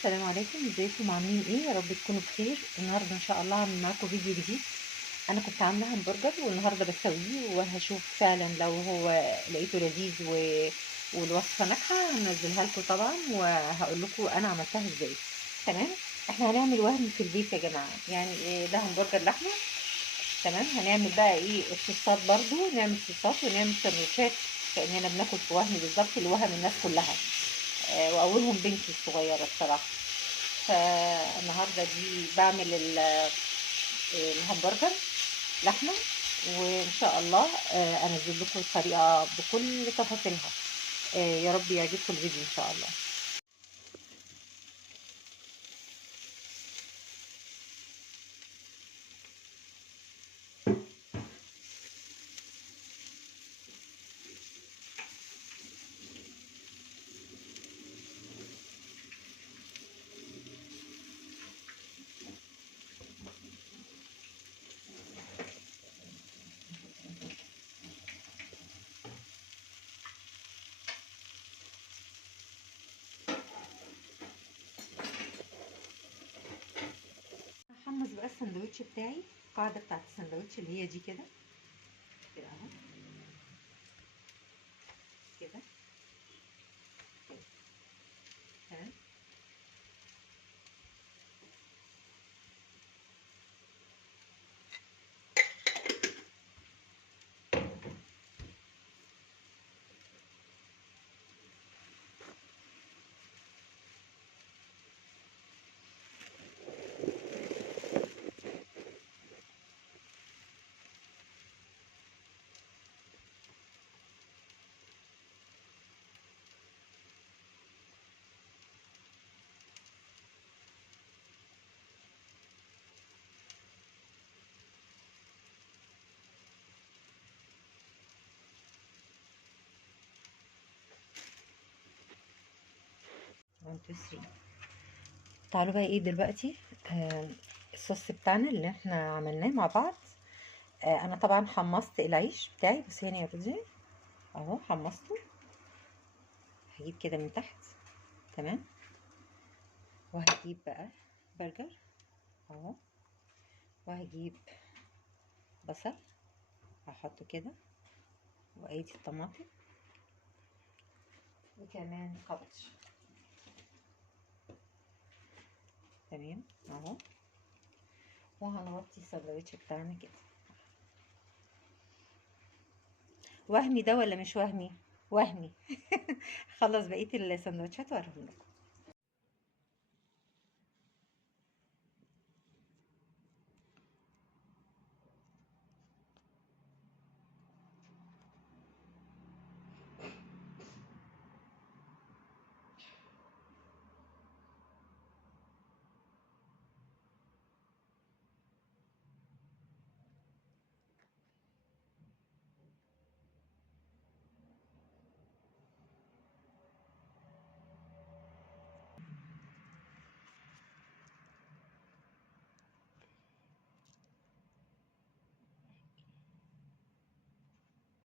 السلام عليكم، ازيكم عاملين ايه؟ يا رب تكونوا بخير. النهارده ان شاء الله هعمل معاكم فيديو جديد. انا كنت عامله همبرجر والنهارده بسويه، وهشوف فعلا لو هو لقيته لذيذ والوصفه ناجحه هنزلها لكم طبعا، وهقول لكم انا عملتها ازاي. تمام. احنا هنعمل وهم في البيت يا جماعه، يعني إيه ده؟ همبرجر لحمه. تمام. هنعمل بقى ايه؟ الصوصات برضو، نعمل صوصات ونعمل سندوتشات كاننا بناكل في وهم بالظبط، اللي وهم الناس كلها. واولهم بنتي الصغيره الصراحه. فالنهارده دي بعمل الهمبرجر لحمه، وان شاء الله انزل لكم الطريقه بكل تفاصيلها. يا رب يعجبكم الفيديو ان شاء الله. هحمص بقى السندوتش بتاعي. القاعده بتاعت السندوتش اللي هي دي كده، كده اهو، كده كده. تمام. one two three. تعالوا بقى ايه دلوقتي؟ الصوص بتاعنا اللي احنا عملناه مع بعض. انا طبعا حمصت العيش بتاعي، بس هنا يا روزي اهو حمصته. هجيب كده من تحت. تمام. وهجيب بقى برجر اهو، وهجيب بصل هحطه كده، وايدي الطماطم، وكمان كابوتش. تمام اهو. وهنغطي الساندوتش بتاعنا كده. وهمي ده ولا مش وهمي؟ وهمي. خلص بقيه السندوتشات واوريهم لكم.